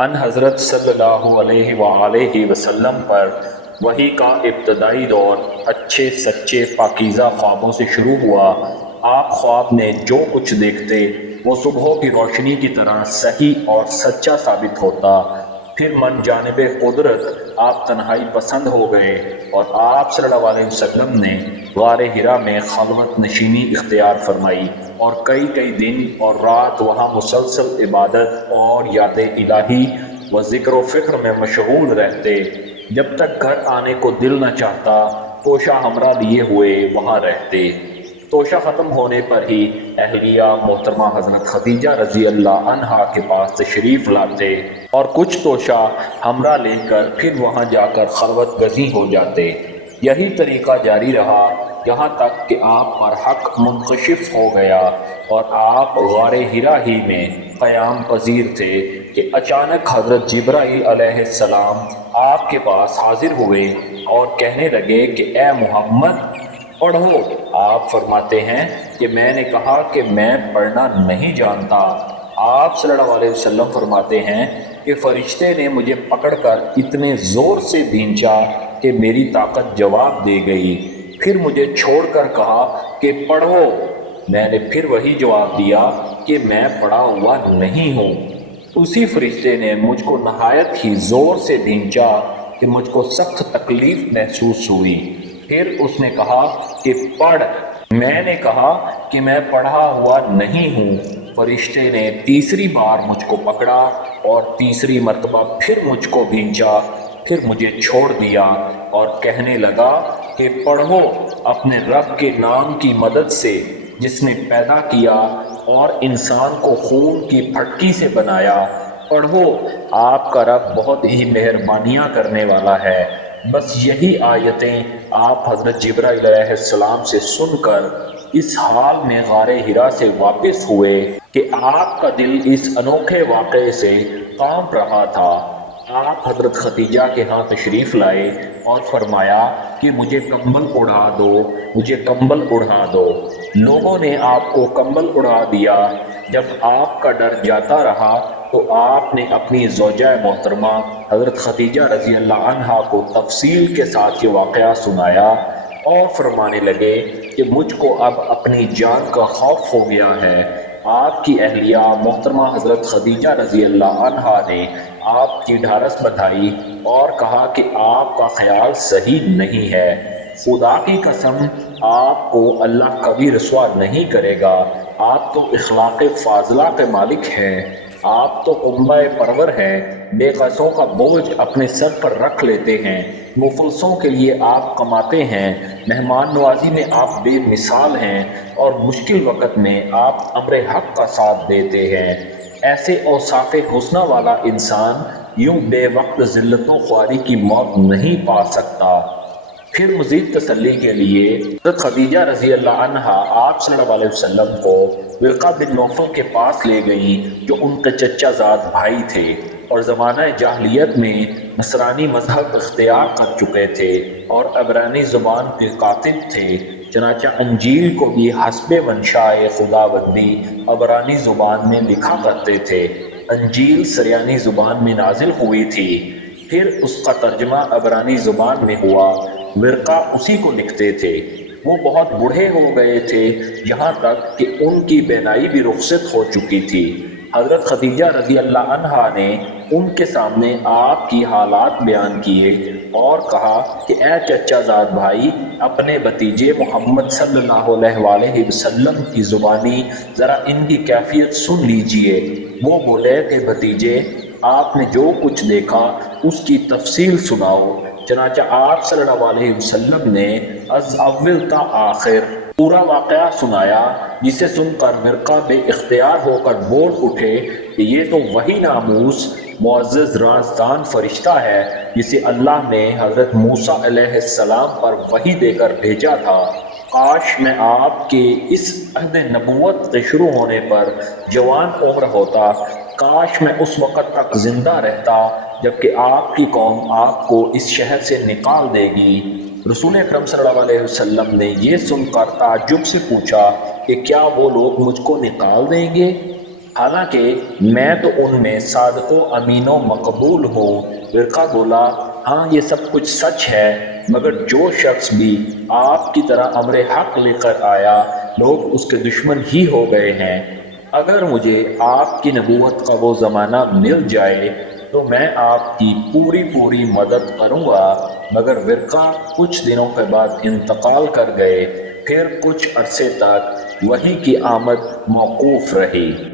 ان حضرت صلی اللہ علیہ وآلہ وسلم پر وحی کا ابتدائی دور اچھے سچے پاکیزہ خوابوں سے شروع ہوا۔ آپ خواب میں جو کچھ دیکھتے وہ صبح کی روشنی کی طرح صحیح اور سچا ثابت ہوتا۔ پھر من جانب قدرت آپ تنہائی پسند ہو گئے اور آپ صلی اللہ علیہ وسلم نے غار حرا میں خلوت نشینی اختیار فرمائی اور کئی دن اور رات وہاں مسلسل عبادت اور یاد الہی و ذکر و فکر میں مشغول رہتے، جب تک گھر آنے کو دل نہ چاہتا توشہ ہمراہ لیے ہوئے وہاں رہتے۔ توشہ ختم ہونے پر ہی اہلیہ محترمہ حضرت خدیجہ رضی اللہ عنہا کے پاس تشریف لاتے اور کچھ توشہ ہمراہ لے کر پھر وہاں جا کر خلوت گزیں ہو جاتے۔ یہی طریقہ جاری رہا یہاں تک کہ آپ پر حق منکشف ہو گیا اور آپ غار حرا ہی میں قیام پذیر تھے کہ اچانک حضرت جبرائیل علیہ السلام آپ کے پاس حاضر ہوئے اور کہنے لگے کہ اے محمد پڑھو۔ آپ فرماتے ہیں کہ میں نے کہا کہ میں پڑھنا نہیں جانتا۔ آپ صلی اللہ علیہ وسلم فرماتے ہیں کہ فرشتے نے مجھے پکڑ کر اتنے زور سے بھینچا کہ میری طاقت جواب دے گئی، پھر مجھے چھوڑ کر کہا کہ پڑھو۔ میں نے پھر وہی جواب دیا کہ میں پڑھا ہوا نہیں ہوں۔ اسی فرشتے نے مجھ کو نہایت ہی زور سے بھینچا کہ مجھ کو سخت تکلیف محسوس ہوئی۔ پھر اس نے کہا کہ پڑھ۔ میں نے کہا کہ میں پڑھا ہوا نہیں ہوں۔ فرشتے نے تیسری بار مجھ کو پکڑا اور تیسری مرتبہ پھر مجھ کو بھینچا، پھر مجھے چھوڑ دیا اور کہنے لگا کہ پڑھو اپنے رب کے نام کی مدد سے جس نے پیدا کیا اور انسان کو خون کی پھٹکی سے بنایا۔ پڑھو آپ کا رب بہت ہی مہربانیاں کرنے والا ہے۔ بس یہی آیتیں آپ حضرت جبرائیل علیہ السلام سے سن کر اس حال میں غار حرا سے واپس ہوئے کہ آپ کا دل اس انوکھے واقعے سے کانپ رہا تھا۔ آپ حضرت خدیجہ کے ہاں تشریف لائے اور فرمایا کہ مجھے کمبل اڑا دو، مجھے کمبل اڑا دو۔ لوگوں نے آپ کو کمبل اڑا دیا۔ جب آپ کا ڈر جاتا رہا تو آپ نے اپنی زوجہ محترمہ حضرت خدیجہ رضی اللہ عنہا کو تفصیل کے ساتھ یہ واقعہ سنایا اور فرمانے لگے کہ مجھ کو اب اپنی جان کا خوف ہو گیا ہے۔ آپ کی اہلیہ محترمہ حضرت خدیجہ رضی اللہ عنہا نے آپ کی ڈھارس بندھائی اور کہا کہ آپ کا خیال صحیح نہیں ہے، خدا کی قسم آپ کو اللہ کبھی رسوا نہیں کرے گا، آپ تو اخلاق فاضلہ کے مالک ہیں، آپ تو کنبہ پرور ہیں، بے قصوں کا بوجھ اپنے سر پر رکھ لیتے ہیں، مفلسوں کے لیے آپ کماتے ہیں، مہمان نوازی میں آپ بے مثال ہیں اور مشکل وقت میں آپ امر حق کا ساتھ دیتے ہیں۔ ایسے اوصاف حسنہ والا انسان یوں بے وقت ذلت و خواری کی موت نہیں پا سکتا۔ پھر مزید تسلی کے لیے حضرت خدیجہ رضی اللہ عنہا آپ صلی اللہ علیہ وسلم کو ورقہ بن نوفل کے پاس لے گئیں جو ان کے چچا زاد بھائی تھے اور زمانہ جاہلیت میں نصرانی مذہب اختیار کر چکے تھے اور عبرانی زبان کے کاتب تھے، چنانچہ انجیل کو بھی حسب منشاء خداوندی عبرانی زبان میں لکھا کرتے تھے۔ انجیل سریانی زبان میں نازل ہوئی تھی، پھر اس کا ترجمہ عبرانی زبان میں ہوا، ورقہ اسی کو لکھتے تھے۔ وہ بہت بوڑھے ہو گئے تھے یہاں تک کہ ان کی بینائی بھی رخصت ہو چکی تھی۔ حضرت خدیجہ رضی اللہ عنہا نے ان کے سامنے آپ کی حالات بیان کیے اور کہا کہ اے چچا زاد بھائی، اپنے بھتیجے محمد صلی اللہ علیہ وآلہ وسلم کی زبانی ذرا ان کی کیفیت سن لیجئے۔ وہ بولے کہ بھتیجے آپ نے جو کچھ دیکھا اس کی تفصیل سناؤ۔ چنانچہ آپ صلی اللہ علیہ وسلم نے از اول تا آخر پورا واقعہ سنایا، جسے سن کر ورقہ بے اختیار ہو کر بول اٹھے کہ یہ تو وہی ناموس معزز رازدان فرشتہ ہے جسے اللہ نے حضرت موسیٰ علیہ السلام پر وحی دے کر بھیجا تھا۔ کاش میں آپ کے اس عہد نبوت کے شروع ہونے پر جوان عمر ہوتا، کاش میں اس وقت تک زندہ رہتا جبکہ آپ کی قوم آپ کو اس شہر سے نکال دے گی۔ رسول اکرم صلی اللہ علیہ وسلم نے یہ سن کر تعجب سے پوچھا کہ کیا وہ لوگ مجھ کو نکال دیں گے؟ حالانکہ میں تو ان میں صادق و امین و مقبول ہوں۔ ورقہ بولا، ہاں یہ سب کچھ سچ ہے، مگر جو شخص بھی آپ کی طرح امر حق لے کر آیا لوگ اس کے دشمن ہی ہو گئے ہیں۔ اگر مجھے آپ کی نبوت کا وہ زمانہ مل جائے تو میں آپ کی پوری مدد کروں گا، مگر ورقہ کچھ دنوں کے بعد انتقال کر گئے، پھر کچھ عرصے تک وحی کی آمد موقوف رہی۔